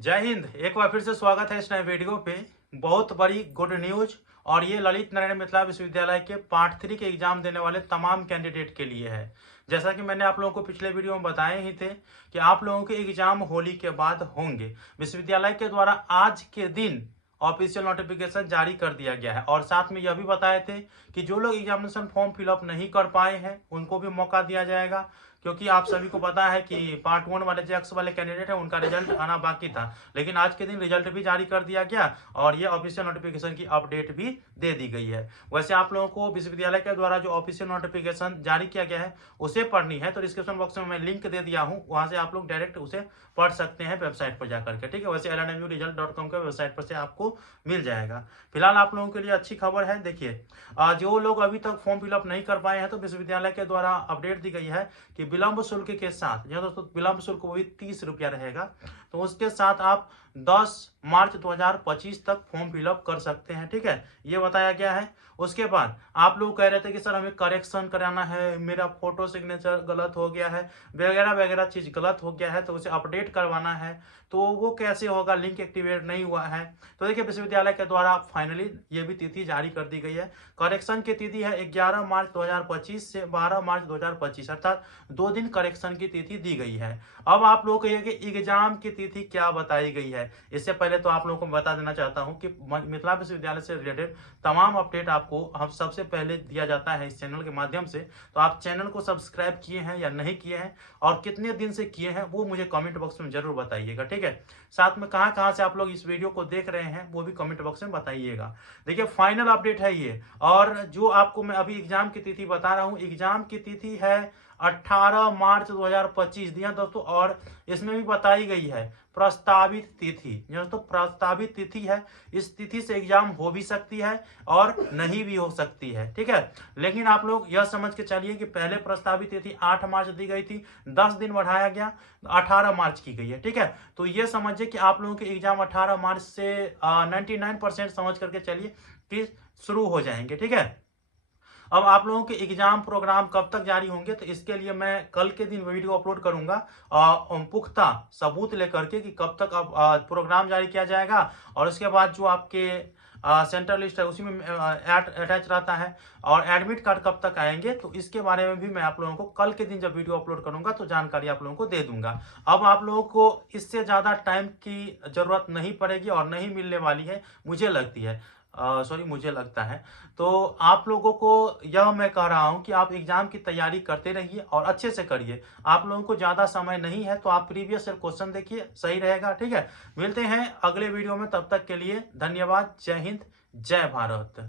जय हिंद। एक बार फिर से स्वागत है इस नए वीडियो पे। बहुत बड़ी गुड न्यूज, और ये ललित नारायण मिथिला विश्वविद्यालय के पार्ट 3 के एग्जाम देने वाले तमाम कैंडिडेट के लिए है। जैसा कि मैंने आप लोगों को पिछले वीडियो में बताए ही थे कि आप लोगों के एग्जाम होली के बाद होंगे। विश्वविद्यालय के द्वारा आज के दिन ऑफिशियल नोटिफिकेशन जारी कर दिया गया है, और साथ में यह भी बताए थे कि जो लोग एग्जामिनेशन फॉर्म फिलअप नहीं कर पाए हैं उनको भी मौका दिया जाएगा, क्योंकि आप सभी को पता है कि पार्ट 1 वाले जो एक्स वाले कैंडिडेट है उनका रिजल्ट आना बाकी था, लेकिन आज के दिन रिजल्ट भी जारी कर दिया गया और ये ऑफिशियल नोटिफिकेशन की अपडेट भी दे दी गई है। वैसे आप लोगों को विश्वविद्यालय के द्वारा जो ऑफिशियल नोटिफिकेशन जारी किया गया है उसे पढ़नी है तो डिस्क्रिप्शन बॉक्स में मैं लिंक दे दिया हूँ, वहां से आप लोग डायरेक्ट उसे पढ़ सकते हैं वेबसाइट पर जाकर के। ठीक है, वैसे lnmuresult.com के वेबसाइट पर से आपको मिल जाएगा। फिलहाल आप लोगों के लिए अच्छी खबर है। देखिए, जो लोग अभी तक फॉर्म फिलअप नहीं कर पाए हैं तो विश्वविद्यालय के द्वारा अपडेट दी गई है कि विलंब शुल्क के साथ, यह दोस्तों विलंब शुल्क वो भी 30 रुपया रहेगा, तो उसके साथ आप 10 मार्च 2025 तक फॉर्म फिलअप कर सकते हैं। ठीक है, ये बताया गया है। उसके बाद आप लोग कह रहे थे कि सर हमें करेक्शन कराना है, मेरा फोटो सिग्नेचर गलत हो गया है, वगैरह वगैरह चीज गलत हो गया है, तो उसे अपडेट करवाना है, तो वो कैसे होगा, लिंक एक्टिवेट नहीं हुआ है। तो देखिए, विश्वविद्यालय के द्वारा फाइनली ये भी तिथि जारी कर दी गई है। करेक्शन की तिथि है 11 मार्च 2025 से 12 मार्च 2025, अर्थात 2 दिन करेक्शन की तिथि दी गई है। अब आप लोग कहिए कि एग्जाम की तिथि क्या बताई गई है। इससे पहले तो आप लोगों को बता देना चाहता हूं कि मिथिला विश्वविद्यालय से रिलेटेड तमाम अपडेट आपको हम सबसे पहले दिया जाता है इस चैनल के माध्यम से। तो आप चैनल को सब्सक्राइब किए हैं या नहीं किए हैं और कितने दिन से किए हैं वो मुझे कमेंट बॉक्स में जरूर बताइएगा। ठीक है, साथ में कहां कहां से आप लोग इस वीडियो को देख रहे हैं वो भी कमेंट बॉक्स में बताइएगा। देखिए, फाइनल अपडेट है ये, और जो आपको मैं अभी एग्जाम की तिथि बता रहा हूं, एग्जाम की तिथि है 18 मार्च 2025 दिया दोस्तों, और इसमें भी बताई गई है प्रस्तावित तिथि। दोस्तों प्रस्तावित तिथि है, इस तिथि से एग्जाम हो भी सकती है और नहीं भी हो सकती है। ठीक है, लेकिन आप लोग यह समझ के चलिए कि पहले प्रस्तावित तिथि 8 मार्च दी गई थी, 10 दिन बढ़ाया गया, 18 मार्च की गई है। ठीक है, तो ये समझिए कि आप लोगों के एग्जाम 18 मार्च से 99% समझ करके चलिए कि शुरू हो जाएंगे। ठीक है, अब आप लोगों के एग्जाम प्रोग्राम कब तक जारी होंगे, तो इसके लिए मैं कल के दिन वीडियो अपलोड करूंगा पुख्ता सबूत लेकर के कि कब तक अब प्रोग्राम जारी किया जाएगा, और उसके बाद जो आपके सेंट्रल लिस्ट है उसी में अटैच रहता है, और एडमिट कार्ड कब तक आएंगे, तो इसके बारे में भी मैं आप लोगों को कल के दिन जब वीडियो अपलोड करूंगा तो जानकारी आप लोगों को दे दूंगा। अब आप लोगों को इससे ज्यादा टाइम की जरूरत नहीं पड़ेगी और नहीं मिलने वाली है, मुझे लगती है, मुझे लगता है। तो आप लोगों को यह मैं कह रहा हूं कि आप एग्जाम की तैयारी करते रहिए और अच्छे से करिए। आप लोगों को ज्यादा समय नहीं है तो आप प्रीवियस ईयर क्वेश्चन देखिए, सही रहेगा। ठीक है, मिलते हैं अगले वीडियो में, तब तक के लिए धन्यवाद। जय हिंद, जय भारत।